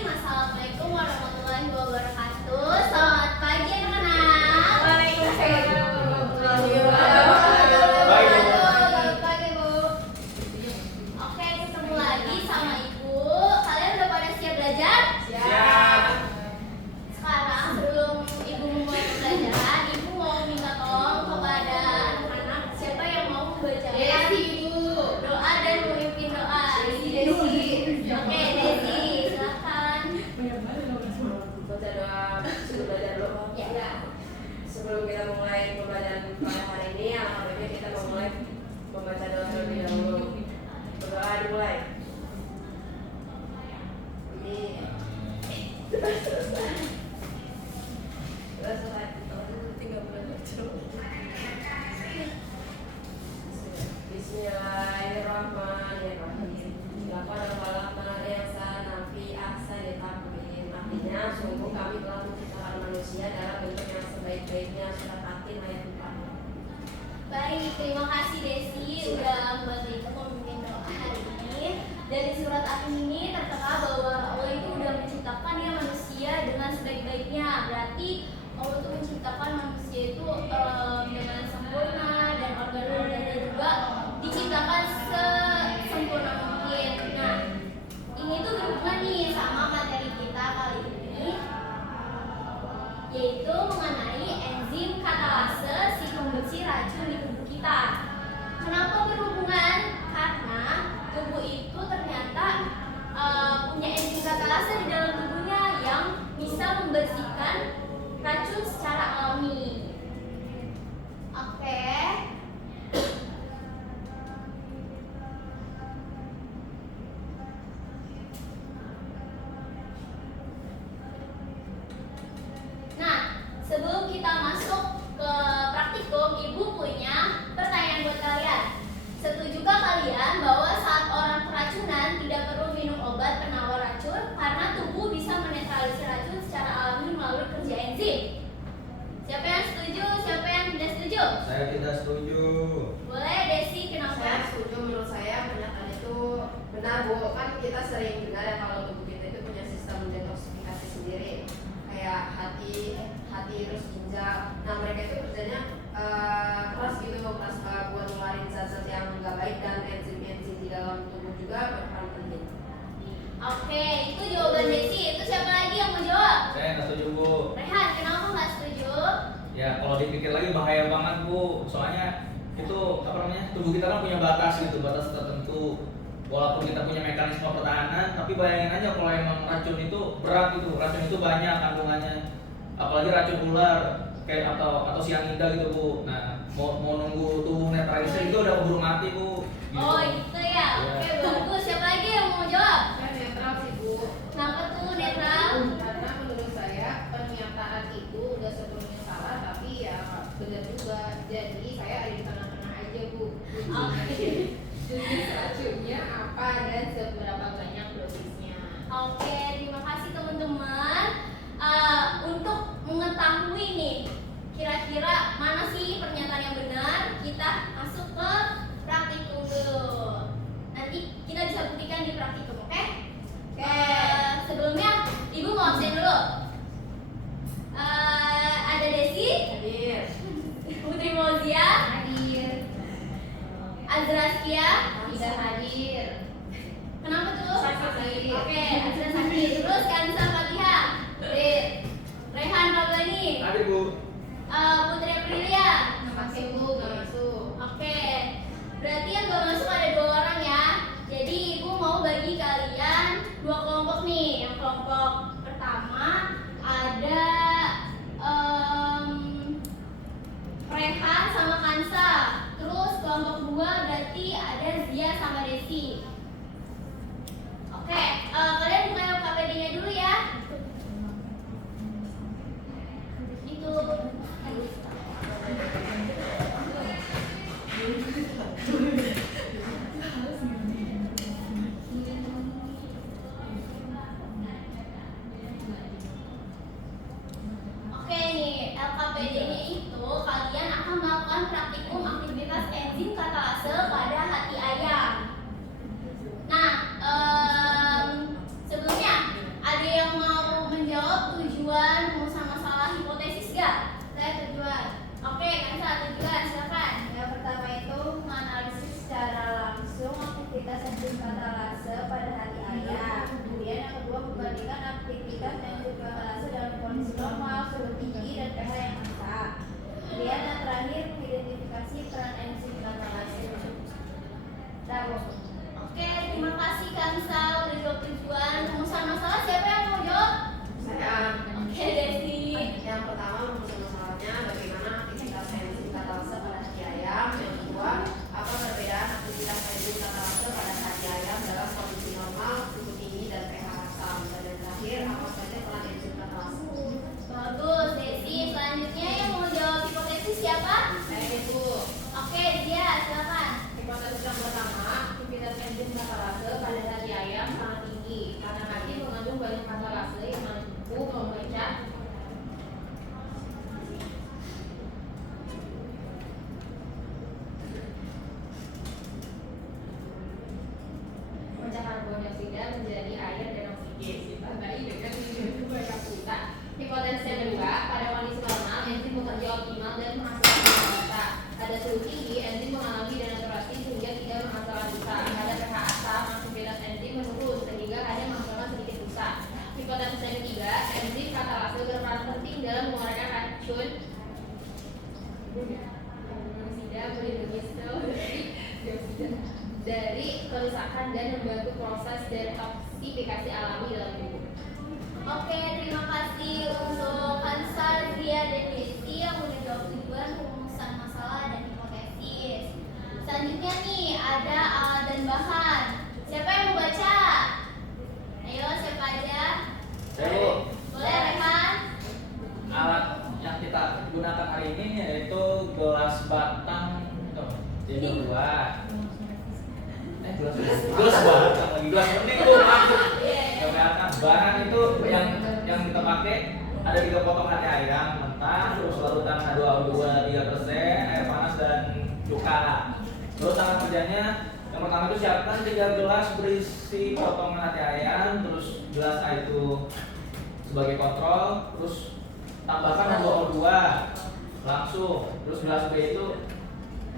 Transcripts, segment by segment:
Assalamualaikum warahmatullahi wabarakatuh. Selamat pagi anak-anak. Waalaikumsalam warahmatullahi wabarakatuh. Selamat pagi Bu. Oke, ketemu lagi sama Ibu. Kalian udah pada siap belajar? Siap. Sekarang sebelum Ibu memulai pembelajaran, Ibu mau minta tolong kepada anak-anak siapa yang mau membacakan Ibu. doa dan memimpin doa. Desi. Oke, Desi, silakan. Baca doa sebelum belajar dulu. Ya. Sebelum kita mulai pembelajaran pada hari ini, alangkah baiknya kita memulai membaca doa terlebih dahulu. Berdoa dimulai. Amin. Selesai. Tinggal belajar. Bismillahirrahmanirrahim. Laqad khalaqnal insana fi ahsani taqwim. Artinya, sungguh kami telah menciptakan manusia dalam bentuk yang sebaik-baiknya. Surat At-Tin ayat 4. Baik, terima kasih Desi udah membantu itu memimpin doa hari ini. Dari surat At-Tin ini tertera bahwa Allah itu udah menciptakan ya manusia dengan sebaik-baiknya. Berarti Allah itu menciptakan manusia itu dengan sempurna dan organ-organnya juga diciptakan sesempurna mungkin. Nah, ini tuh berhubungan nih sama materi kita kali ini, yaitu mengenai enzim katalase si pembersih racun di tubuh kita. Kenapa berhubungan? Karena tubuh itu ternyata punya enzim katalase di dalam tubuhnya yang bisa membersihkan racun secara alami. Oke. Nah, sebelum kita masuk ke praktikum, Ibu punya pertanyaan buat kalian. Setujukah kalian bahwa saat orang keracunan tidak perlu minum obat penawar racun karena tubuh bisa menetralisir racun secara alami melalui kerja enzim? Siapa yang setuju? Siapa yang tidak setuju? Saya tidak setuju. Boleh Desi, Saya kenapa? setuju, menurut saya pernyataan itu benar, Bu. Kan kita sering dengar ya kalau tubuh kita itu punya sistem detoksifikasi sendiri, kayak hati terus ginjal. Nah, mereka itu kerjanya keras gitu, keras buat ngeluarin zat-zat yang nggak baik, dan enzim-enzim di dalam tubuh juga berperan penting. Oke, itu jawaban Desi. Itu siapa lagi yang mau jawab? Saya nggak setuju, Bu. Rehan, kenapa nggak setuju? Ya kalau dipikir lagi bahaya banget, Bu. Soalnya itu apa namanya, tubuh kita kan punya batas gitu, batas tertentu. Walaupun kita punya mekanisme pertahanan, tapi bayangin aja kalau emang racun itu berat gitu, racun itu banyak kandungannya. Apalagi racun ular kayak atau sianida gitu, Bu. Nah, mau nunggu tubuh netralisir itu udah keburu mati, Bu. Gitu. Oh, itu ya. Oke, bagus. Siapa lagi yang mau jawab? Saya netral sih, Bu. Kenapa tuh netral? Karena menurut saya pernyataan itu udah sepenuhnya salah, tapi ya benar juga. Jadi saya ada di tengah-tengah aja, Bu. Oke. Jenis racunnya apa dan seberapa banyak dosisnya. Oke, terima kasih teman-teman. Untuk mengetahui nih, kira-kira mana sih pernyataan yang benar, kita masuk ke praktikum dulu. Nanti kita bisa buktikan di praktikum, oke? Sebelumnya, Ibu mau absen dulu. Ada Desi, Hadir. Putri Mauzia, Hadir. Azraskia. Tidak hadir. Kenapa tuh? Sakit. Oke, Azra sakit. Terus Kansa Fatihah, Rehan Rabbani, Hadir, Bu. Putri Aprilia. Nggak masuk, Bu. Nggak masuk. Oke, berarti yang gak masuk ada 2 orang ya. Jadi Ibu mau bagi kalian 2 kelompok nih. Yang kelompok pertama ada Rehan sama Kansa. Terus kelompok 2 berarti ada Zia sama Desi. Oke, kalian buka LKPD-nya dulu ya. Itu. Oke nih, LKPD-nya itu kalian akan melakukan praktikum aktivitas enzim katalase pada hati ayam. Nah, banyak kata lase yang mampu memecah karbon dioksida menjadi air dan oksigen. Ditambahi dengan minum banyak pulsa. Hipotensi yang kedua, pada kondisi normal, enzim bekerja optimal dan menghasilkan busa. Pada suhu tinggi, enzim mengalami denaturasi sehingga tidak menghasilkan busa. Pada pH asam, aktivitas enzim menurun sehingga hanya menghasilkan sedikit busa. Hipotensi yang ketiga, enzim katalase berperan penting dalam mengeluarkan racun dioksida melindungi sel dari kerusakan dan membantu proses detoksifikasi alami dalam tubuh. Oke, terima kasih untuk Kansa, Zia, dan Desi yang udah jawab tujuan rumusan masalah dan hipotesis. Selanjutnya nih ada alat dan bahan. Siapa yang mau baca? Ayo, siapa aja? Saya Boleh, Rehan? alat yang kita gunakan hari ini yaitu gelas batang jadi dua. Gelas batang lagi gelas penting tuh masuk. Bahan itu yang kita pakai ada 3 potong hati ayam mentah, terus larutan H2O2 3%, air panas dan cuka. Terus cara kerjanya yang pertama itu siapkan 3 gelas berisi potongan hati ayam, terus gelas A itu sebagai kontrol, terus tambahkan H2O2 langsung, terus gelas B itu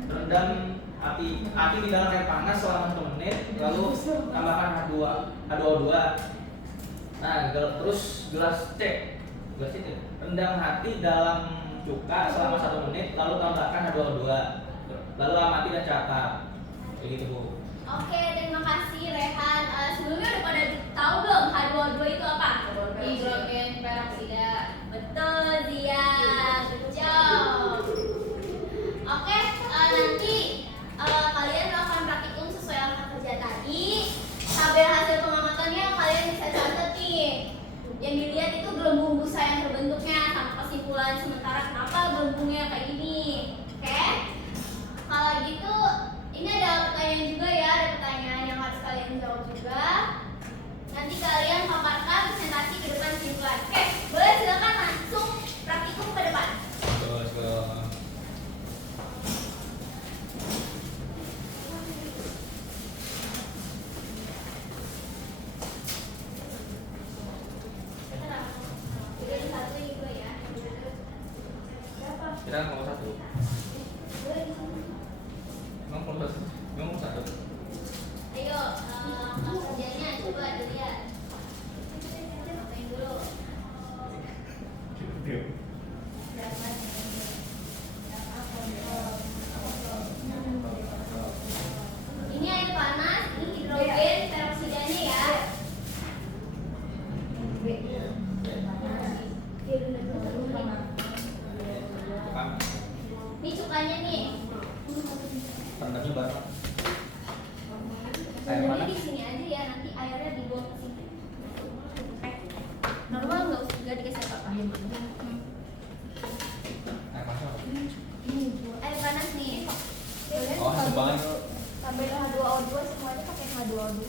rendam api di dalam air panas selama 1 menit, lalu tambahkan H2O2. Nah, terus gelas C itu rendam hati dalam cuka selama 1 menit, lalu tambahkan H2O2, lalu amati dan catat. Kayak gitu, Bu. Oke, terima kasih Rehan. Sebelumnya udah pada tahu belum H2O2 itu apa? Hidrogen peroksida. Betul, Zia. Good job. Oke, nanti kalian melakukan praktikum sesuai angka kerja tadi. Tabel hasil pengamatannya kalian bisa catat nih. Yang dilihat itu gelembung busa yang terbentuknya sama kesimpulan sementara kenapa gelembungnya kayak gini. Oke? Kalau gitu, ini ada pertanyaan juga ya, ada pertanyaan yang harus kalian jawab juga. Nanti kalian paparkan presentasi ke depan simpulan. Oke, boleh silakan langsung praktikum ke depan. Kita ngomong satu. Ngomong satu. Ayo, kerjanya coba dilihat. Ngapain dulu? Ini air panas, ini hidrogen peroksidanya ya. Ini cukanya nih. Rendamnya bareng. Air Jadi panas. di sini aja ya, nanti airnya dibawa ke sini. Normal nggak dikasih apa-apa. Air panas apa? Air panas nih. Oh, sumbangan dulu. Tabel H2O2 semuanya pakai H2O2.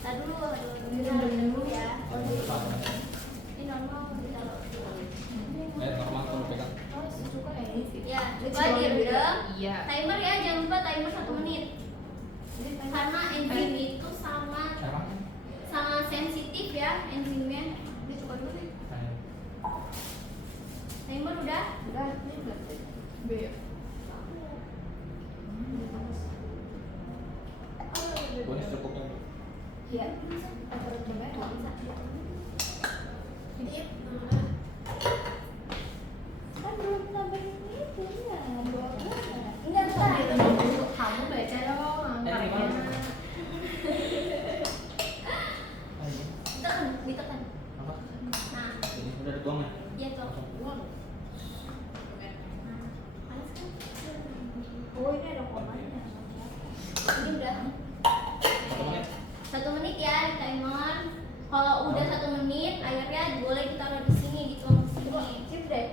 Tadi dulu H2O2 dulu ya. Ini normal ditaruh. Normal kalau pegang. Ya, lupa direndam. Iya. Timer ya, jangan lupa timer 1 menit. Karena enzim itu sama sensitif ya enzimnya. Dicoba dulu deh. Timer udah? Udah, ini berarti B ya. Bonus cukupnya. Iya. Terus gimana? Nggak bisa. Ini Kan belum sampai itu ya. Enggak entar. kamu baca dong angkanya. Ditekan. Apa? Nah, Ini udah dituang ya? iya tuh. Uang. Panas kan? Oh, ini ada komanya. Ini udah 1 menit. 1 menit ya di timer. Kalau udah 1 menit, airnya boleh ditaruh di sini, dituang ke sini. Sip deh.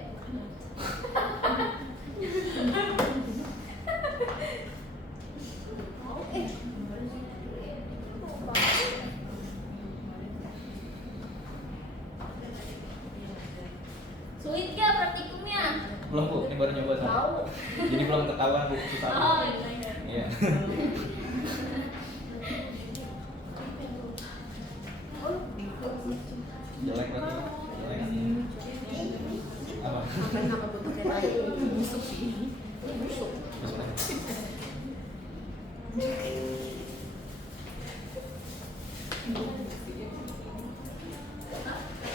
Belum Bu, ini baru nyoba saya. Tahu. Jadi belum ketahuan Bu susah. Oh, iya. Iya. Jelek berarti. Jelek. Apa? Apa bentuknya tadi? Busuk sih. Busuk.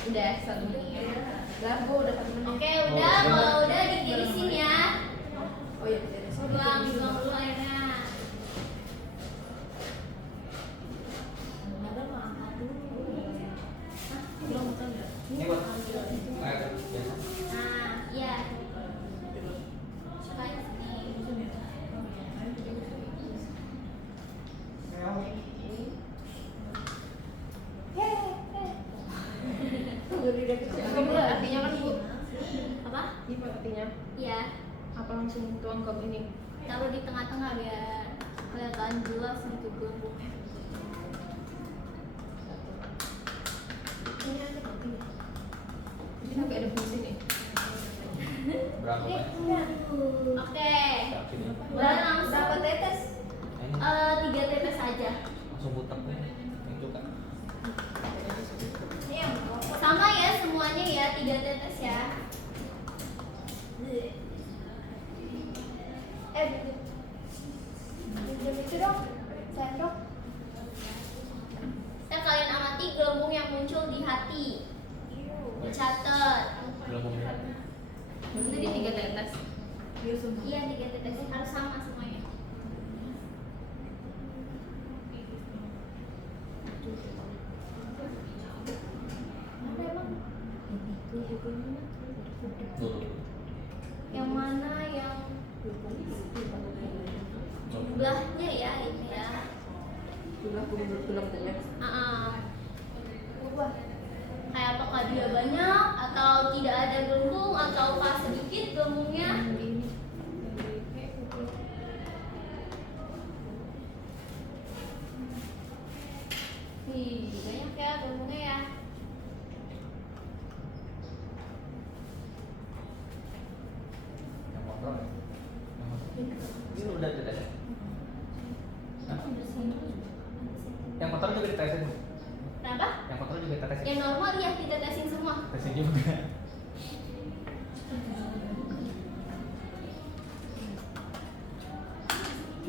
Udah 1 menit. Lah, Bu, udah 1 menit. Oke, udah. Kalau udah ditirisin ya. Oh iya, jadi Buang dulu airnya. Ini buat air biasa. Nah, iya. Coba sini. artinya kan Bu, Apa? ini artinya Iya. apa langsung tuang ke ini? Taruh di tengah-tengah biar kelihatan jelas gitu gelembungnya. Ini aja berarti. Ini sampai ada fungsi nih. Berapa Oke. Pak? Oke. Berapa ini? Udah langsung. Berapa tetes? Ini 3 tetes aja. langsung butek nih. Yang suka. Sama ya semuanya ya 3 tetes ya. Itu dong, sendok. Nah, kalian amati gelembung yang muncul di hati. Catat. Belum melihat. Maksudnya di 3 tetes. Iya 3 tetes harus sama semuanya. Apa emang? Tuh. Yang mana yang jumlahnya ya ini ya. Jumlah gelembungnya. Kayak apakah dia banyak atau tidak ada gelembung ataukah sedikit gelembungnya? Banyak ya gelembungnya ya. Yang motor ya? Yang motor. Ini udah ditetesin. Hah? Yang motor juga ditetesin Bu? Kenapa? Yang motor juga ditetesin? Yang normal ya ditetesin semua. Tetesin juga.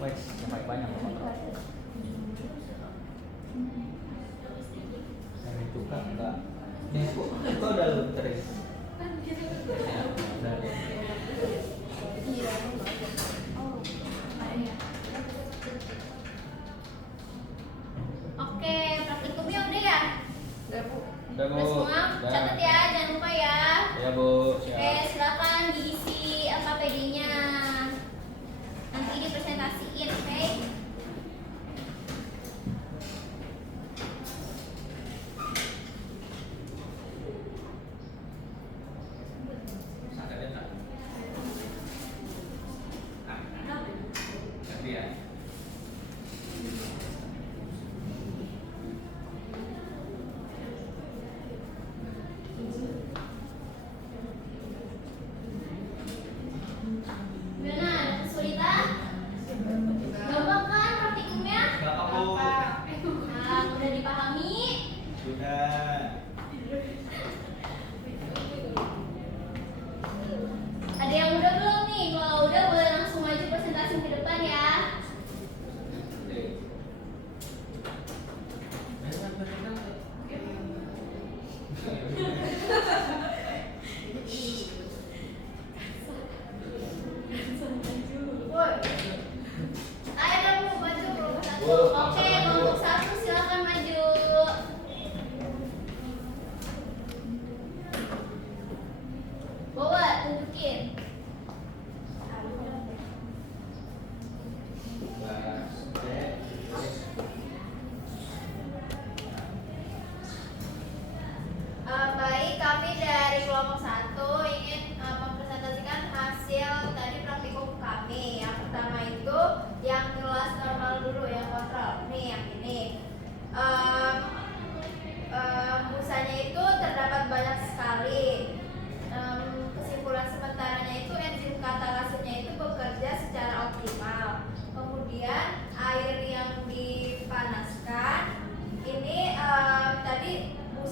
Wes, yang paling banyak yang motor. Yang itu kan enggak. Ini kok itu udah lu teris. Ya, udah. Oke, praktikumnya udah ya? Udah Bu. Udah Bu. Udah semua? Udah. Catat ya, jangan lupa ya. Ya Bu, siap. Oke, silakan diisi LKPD-nya. Nanti dipresentasiin, oke? Santai aja, Kak. Ganti ya. Gimana? Ada kesulitan? Gampang kan praktikumnya? Gampang Bu. Nah, udah dipahami? Sudah. Ada yang udah belum nih? Kalau udah boleh langsung maju presentasi ke depan ya. Woi. Ayo Bu, maju kelompok satu. Bu, Oke, kelompok satu silakan maju.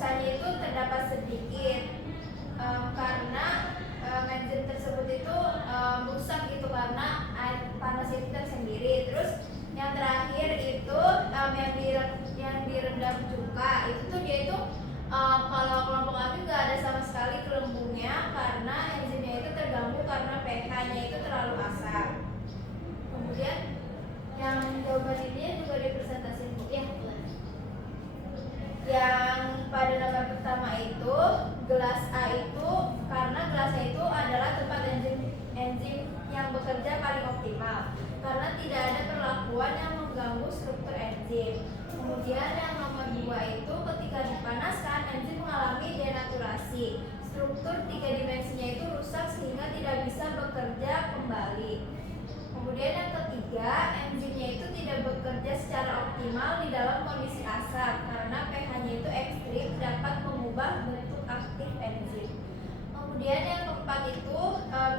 busanya itu terdapat sedikit karena enzim tersebut itu rusak gitu karena air panas itu tersendiri. Terus yang terakhir itu yang direndam cuka itu tuh dia itu kalau kelompok kami nggak ada sama sekali gelembungnya karena enzimnya itu terganggu karena pH-nya itu terlalu asam. Kemudian yang jawaban ini juga dipresentasikan ya. Yang pada nomor pertama itu gelas A itu karena gelas A itu adalah tempat enzim yang bekerja paling optimal karena tidak ada perlakuan yang mengganggu struktur enzim. Kemudian yang nomor 2 itu ketika dipanaskan enzim mengalami denaturasi. Struktur 3 dimensinya itu rusak sehingga tidak bisa bekerja kembali. Kemudian yang ketiga, enzimnya itu tidak bekerja secara optimal di dalam kondisi asam karena pH-nya itu ekstrim dapat mengubah bentuk aktif enzim. Kemudian yang keempat itu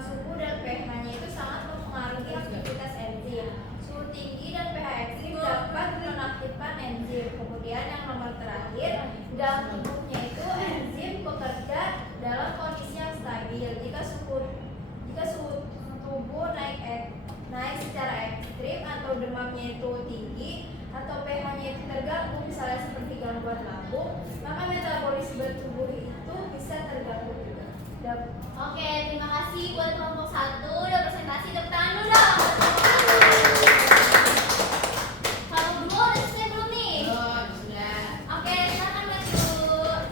suhu dan pH-nya itu sangat mempengaruhi aktivitas enzim. Suhu tinggi dan pH ekstrim dapat menaktifkan enzim. Kemudian yang nomor terakhir, dalam tubuhnya itu enzim bekerja dalam kondisi yang stabil. Jika suhu tubuh naik secara ekstrim atau demamnya itu tinggi atau pH-nya itu terganggu, misalnya seperti gangguan lambung, maka metabolisme tubuh itu bisa terganggu juga. Oke, terima kasih buat kelompok 1 udah presentasi. Tepuk tangan dulu dong. Kelompok 2 udah selesai belum nih? Sudah. Oke, silakan lanjut.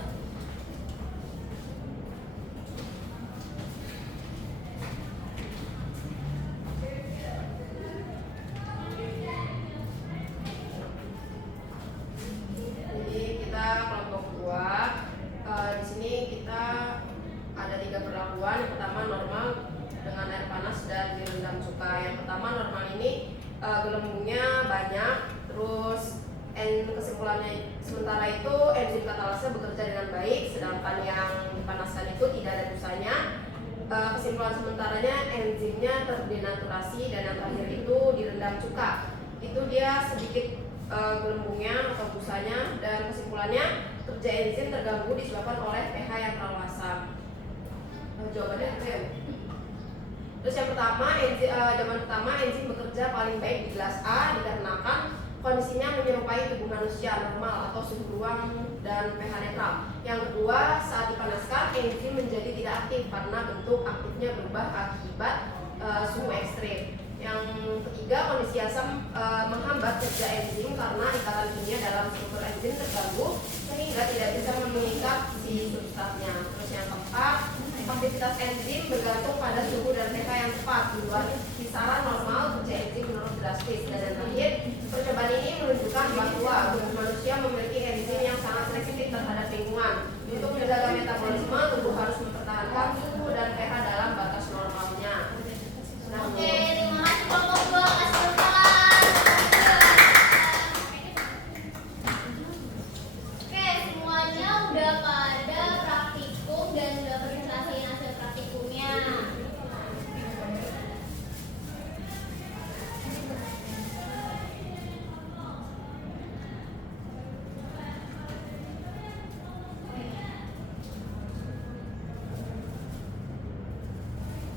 Jadi kita kelompok 2 di sini kita ada 3 perlakuan. Yang pertama normal dengan air panas dan direndam cuka. Yang pertama normal ini gelembungnya banyak, terus kesimpulannya sementara itu enzim katalase bekerja dengan baik, sedangkan yang dipanaskan itu tidak ada busanya. Kesimpulan sementaranya enzimnya terdenaturasi, dan yang terakhir itu direndam cuka. Itu dia sedikit gelembungnya atau busanya, dan kesimpulannya kerja enzim terganggu disebabkan oleh pH yang terlalu asam. Jawabannya apa ya? Terus yang pertama, jawaban pertama enzim bekerja paling baik di gelas A dikarenakan kondisinya menyerupai tubuh manusia normal atau suhu ruang dan pH netral. Yang kedua, saat dipanaskan enzim menjadi tidak aktif karena bentuk aktifnya berubah akibat suhu ekstrim. Yang ketiga, kondisi asam menghambat kerja enzim karena ikatan kimia dalam struktur enzim terganggu sehingga tidak bisa mengikat si substratnya. Terus yang keempat, aktivitas enzim bergantung pada suhu dan pH yang tepat di luar kisaran normal, kerja enzim menurun drastis. Dan yang terakhir, percobaan ini menunjukkan bahwa tubuh manusia memiliki enzim yang sangat sensitif terhadap lingkungan. Untuk menjaga metabolisme, tubuh harus mempertahankan suhu dan pH dalam batas normalnya. Oke, terima kasih kelompok 2. Kasih tepuk tangan. Oke, semuanya udah pada praktikum dan udah presentasiin hasil praktikumnya.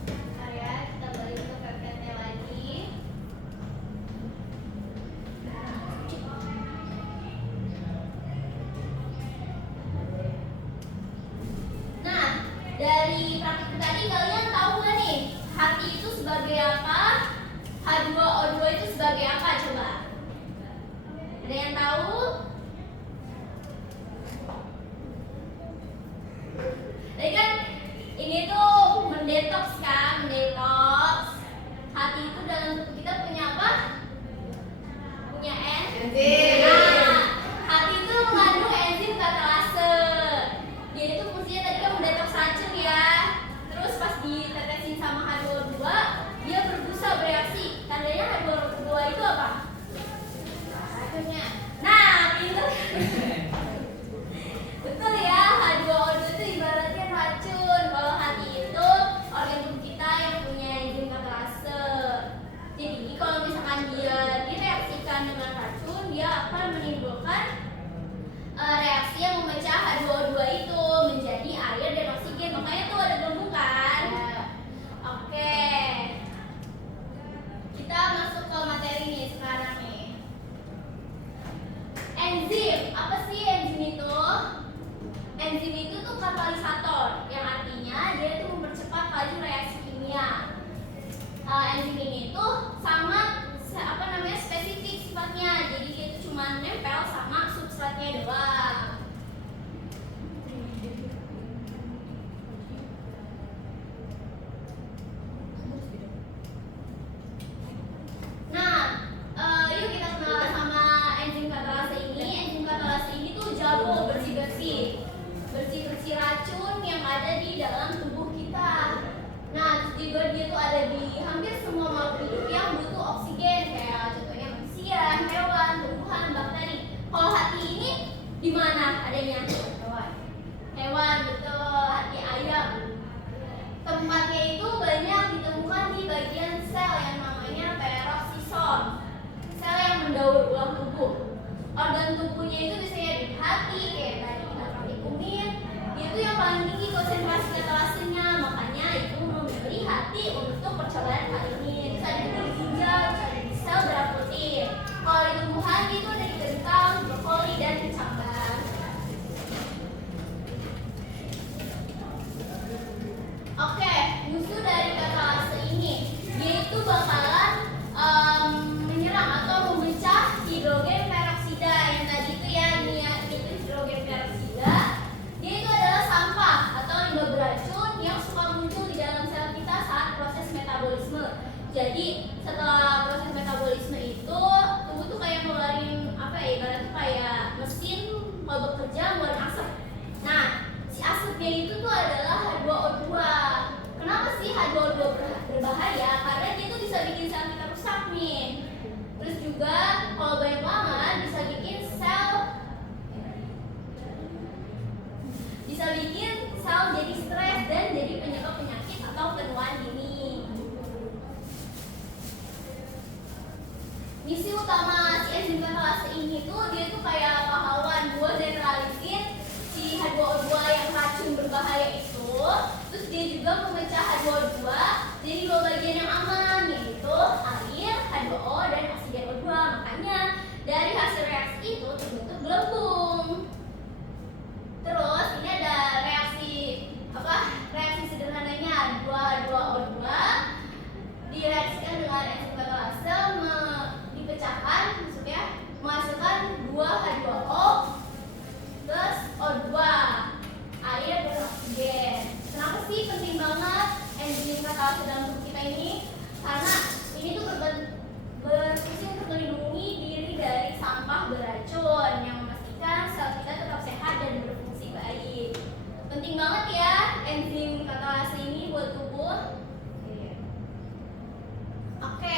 Bentar ya, kita balik ke PPT lagi. Nah, dari praktikum tadi kalian tahu nggak nih hati itu sebagai apa? H2O2 itu sebagai apa coba? Ada yang tahu? Tadi kan ini tuh mendetoks kan, mendetoks. Hati itu dalam tubuh kita punya apa? Punya Enzim. Nah, hati itu mengandung enzim katalase. Dia itu fungsinya tadi kan mendetoks racun ya. Terus pas ditetesin sama H2O2, dia berbusa bereaksi. Tandanya H2O2 itu apa? Racunnya. Nah, organ tubuhnya itu biasanya di hati, kayak tadi kita partikumin. Itu yang paling tinggi konsentrasi katalasenya, makanya itu memilih hati untuk percobaan kali ini. Terus ada di ginjal, terus ada di sel darah putih. Kalau di tumbuhan itu ada di kentang, brokoli, dan kecambah. Oke, musuh dari katalase ini, dia itu bakalan menyerang atau memecah hidrogen peroksida yang tadi itu ya, itu hidrogen peroksida. Dia itu adalah sampah atau limbah beracun yang suka muncul di dalam sel kita saat proses metabolisme. Jadi setelah proses metabolisme itu tubuh tuh kayak ngeluarin apa ya, ibaratnya kayak mesin kalau bekerja ngeluarin asap. Nah, si asapnya itu tuh adalah H2O2. Kenapa sih H2O2 berbahaya? Karena dia tuh bisa bikin sel kita rusak nih. Terus juga kalau banyak banget bisa bikin sel jadi stres dan jadi penyebab penyakit atau penuaan dini. Misi utama si enzim katalase ini tuh dia tuh kayak pahlawan buat netralisin si H2O2 yang racun berbahaya itu. Terus dia juga memecah H2O2 jadi dua bagian yang aman, yaitu air, H2O, dan oksigen O2. Makanya dari hasil reaksi itu terbentuk gelembung. Terus ini ada reaksi sederhananya, H2O2 direaksikan dengan enzim katalase dipecahkan, maksudnya menghasilkan 2H2O plus O2, air dan oksigen. Kenapa sih penting banget enzim katalase dalam tubuh kita ini? Karena ini tuh berfungsi untuk melindungi diri dari sampah beracun yang memastikan sel kita tetap sehat dan berfungsi baik. Penting banget ya enzim katalase ini buat tubuh. Oke,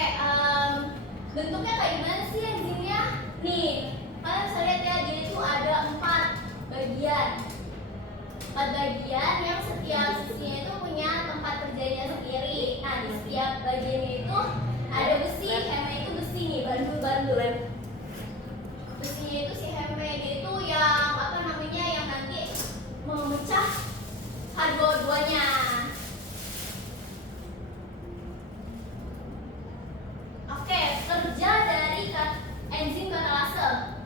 bentuknya kayak gimana sih enzimnya? Nih, kalian bisa lihat ya, dia itu ada 4 bagian. 4 bagian yang setiap sisinya itu punya tempat kerjanya sendiri. Nah, di setiap bagiannya itu ada besi, heme itu besi nih, bandul-bandul. Besinya itu si heme, dia itu yang apa namanya, yang nanti memecah H2O2-nya. Oke, kerja dari enzim katalase.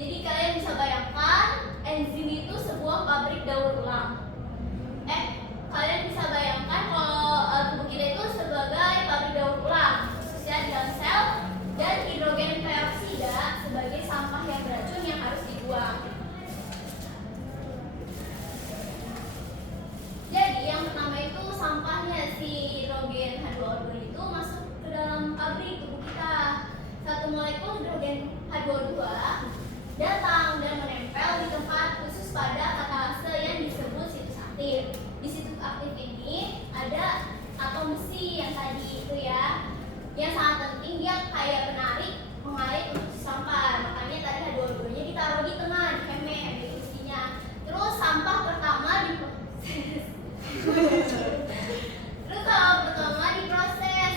Jadi kalian bisa bayangkan enzim itu sebuah pabrik daur ulang. Kalian bisa bayangkan kalau tubuh kita itu sebagai pabrik daur ulang, khususnya di dalam sel, dan hidrogen peroksida sebagai sampah yang beracun yang harus dibuang. Jadi yang pertama itu sampahnya si hidrogen H2O2 itu masuk ke dalam pabrik tubuh kita. Satu molekul hidrogen H2O2 datang dan menempel di tempat khusus pada katalase yang disebut situs aktif. Di situs aktif ini ada atom besi yang tadi itu ya, yang sangat penting, dia kayak penarik mengalir untuk sampah. Makanya tadi H2O2-nya ditaruh di tengah, di heme, di besinya. Terus sampah pertama diproses. Terus sampah pertama diproses.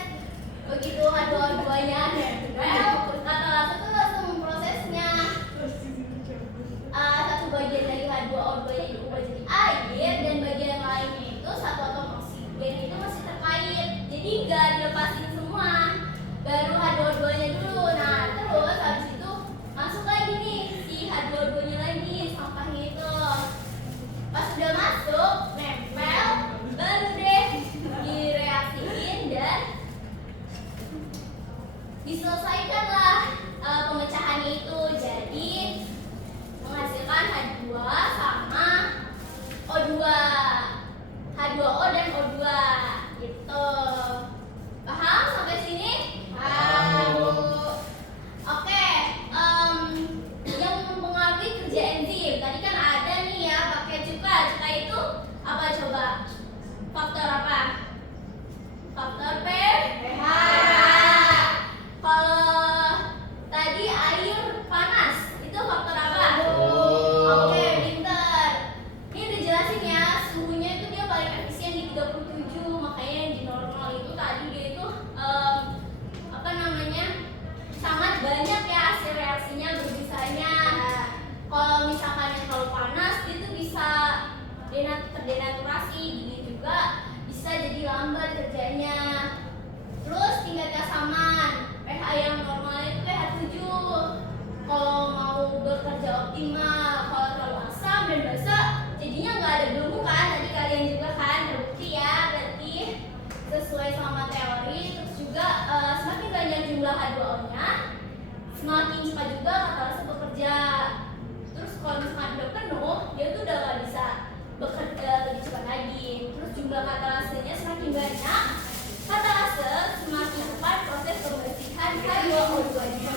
Begitu H2O2-nya nempel, katalase itu langsung memprosesnya. Satu bagian dari H2O2-nya diubah jadi air, dan bagian lainnya itu satu atom oksigen itu masih terkait. Jadi nggak dilepasin semua, baru H2O2-nya dulu. Nah, terus habis itu masuk lagi nih si H2O2-nya lagi, sampahnya itu. Pas sudah masuk, nempel, baru deh direaksiin dan diselesaikanlah pemecahannya itu. Jadi menghasilkan H2 sama O2, H2O dan O2 gitu. Paham sampai sini? Paham. Oke, yang mempengaruhi kerja enzim tadi kan ada nih ya, pakai cuka. Cuka itu apa coba? Faktor apa? Faktor pH. Kalau tadi air panas, itu faktor apa? Oke, pinter. Ini udah jelasin ya, suhunya itu dia paling efisien di 37. Makanya yang di normal itu tadi dia itu apa namanya, sangat banyak ya hasil reaksinya berbisanya terdenaturasi, jadi juga bisa jadi lambat kerjanya. Terus tingkat keasaman, pH yang normal itu pH 7. Kalau mau bekerja optimal, kalau terlalu asam dan basa jadinya nggak ada belenggu kan, tadi kalian juga kan terbukti ya, berarti sesuai sama teori. Terus juga semakin banyak jumlah H2O-nya, semakin cepat juga katalase bekerja. Terus kalau misalkan udah penuh, dia tuh udah nggak bisa bekerja lebih cepat lagi. Terus jumlah katalasenya semakin banyak, katalase semakin cepat proses pembersihan H2O2-nya.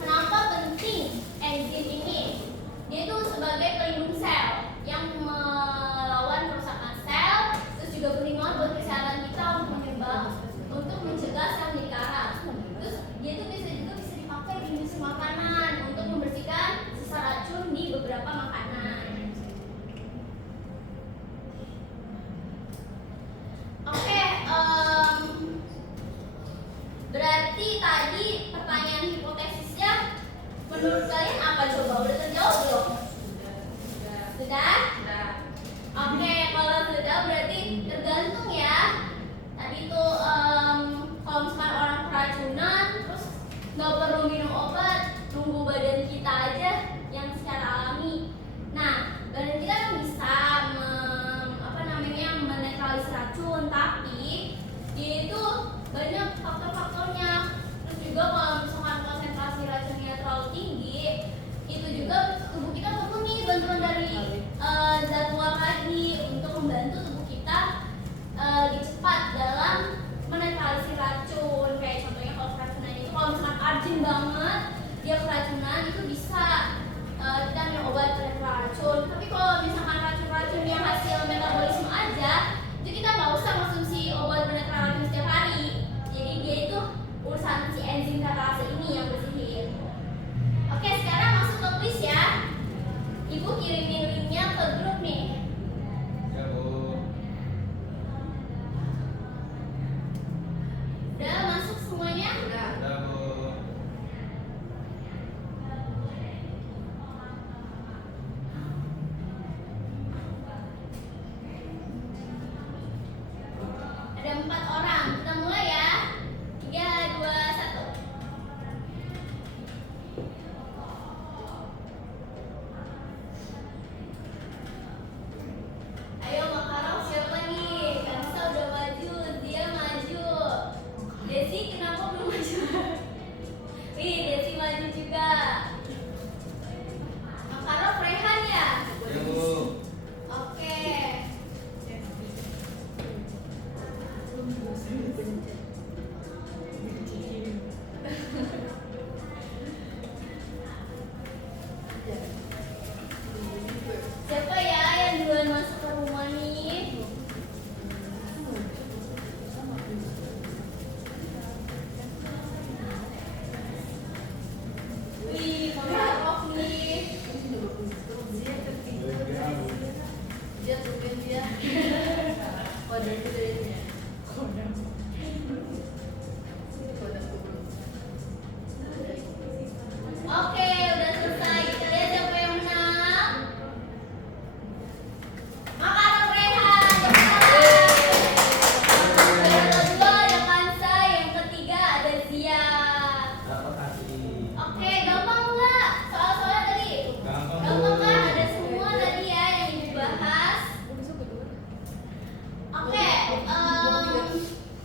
Kenapa penting enzim ini? Dia itu sebagai pelindung sel yang melawan kerusakan sel, terus juga perlindungan buat kesehatan kita untuk mencegah sel menjadi karat. Terus dia itu bisa dipakai di industri makanan untuk membersihkan sisa racun di beberapa makanan. Oke, berarti tadi pertanyaan hipotesisnya menurut kalian apa coba? Udah terjawab belum? Sudah? Oke, kalau sudah berarti tergantung ya. Tadi tuh kalau misalkan orang keracunan terus nggak perlu minum obat, nunggu badan kita aja yang secara alami. Nah, badan kita kan bisa menetralisir racun, tapi dia itu banyak faktor-faktornya. Terus juga kalau misalkan konsentrasi racunnya terlalu tinggi, itu juga tubuh kita perlu nih bantuan dari zat luar lagi untuk membantu tubuh kita lebih cepat dalam menetralisir racun. Kayak contohnya kalau keracunan itu, kalau misalkan urgent banget dia keracunan, itu bisa kita minum obat penetral racun. Tapi kalau misalkan racun-racun yang hasil metabolisme aja, itu kita nggak usah konsumsi obat penetral racun setiap hari. Jadi dia itu urusan si enzim katalase ini yang bersihin. Oke, sekarang masuk ke quiz ya. Ibu kirimin linknya ke grup nih. Ya Bu. Udah masuk semuanya? Udah. Udah Bu. Ada 4 orang. Kita mulai ya. 3, 2, 1. Ayo Makarov, siapa nih? Kansa udah maju, dia maju. Desi kenapa belum maju? Wih, Desi maju juga. Makarov, Rehan ya? Ya Bu. Oke. Siapa ya yang duluan masuk ke rumah nih? Wih, Makarov nih. Dia tungguin dia. Kode itu dia. Oke, udah selesai. Kita lihat siapa yang menang. Makarov Rehan. Yang kedua ada Kansa, yang ketiga ada Zia. Dapat kasih. Oke, gampang nggak? Soal-soalnya tadi. Gampang Bu. Gampang kan? Ada semua tadi ya yang ibu bahas. Oke,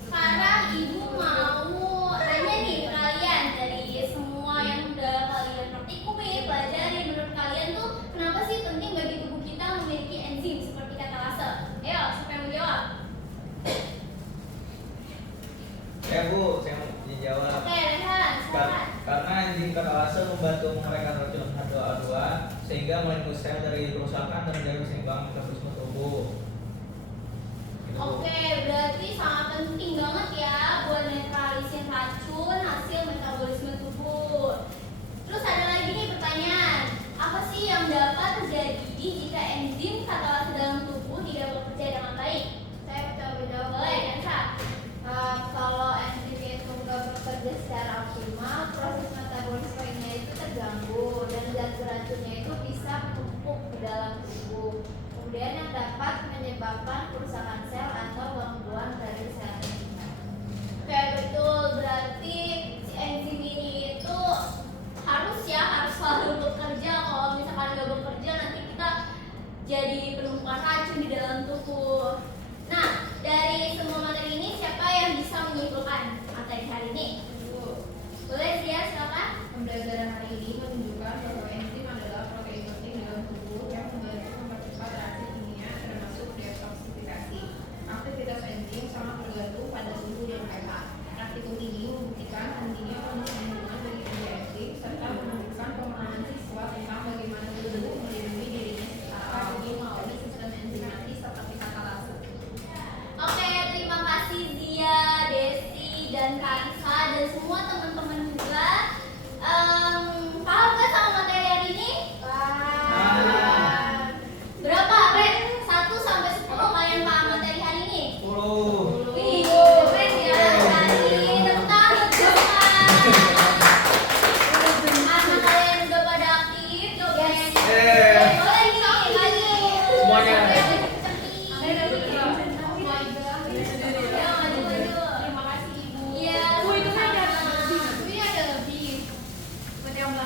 sekarang ibu mau nanya nih ke kalian dari semua yang udah kalian praktikumi, pelajari. Menurut kalian tuh kenapa sih penting bagi tubuh kita memiliki enzim seperti katalase? Ayo, siapa yang mau jawab? Ya Bu, saya mau dijawab. Oke, Rehan, silakan. Karena enzim katalase membantu menguraikan racun H2O2 sehingga melindungi sel dari kerusakan dan menjaga keseimbangan metabolisme tubuh. Gitu, Bu. Oke, berarti sangat penting banget ya buat netralisir racun hasil metabolisme tubuh. Terus ada lagi nih pertanyaan, apa sih yang dapat terjadi jika enzim katalase dalam tubuh tidak bekerja dengan baik? Saya coba jawab. Boleh, Kansa? Kalau enzim itu nggak bekerja secara optimal, proses metabolismenya itu terganggu dan zat berat jadi penumpukan racun di dalam tubuh. Nah, dari semua materi ini siapa yang bisa menyimpulkan materi hari ini? Boleh sih ya, silakan. Pembelajaran hari ini menunjukkan